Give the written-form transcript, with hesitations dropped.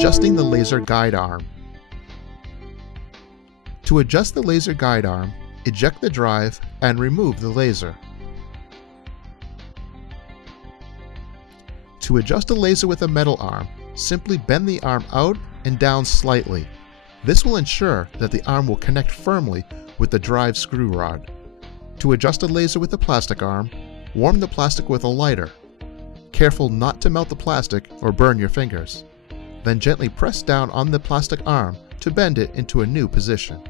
Adjusting the laser guide arm. To adjust the laser guide arm, eject the drive and remove the laser. To adjust a laser with a metal arm, simply bend the arm out and down slightly. This will ensure that the arm will connect firmly with the drive screw rod. To adjust a laser with a plastic arm, warm the plastic with a lighter. Careful not to melt the plastic or burn your fingers. Then gently press down on the plastic arm to bend it into a new position.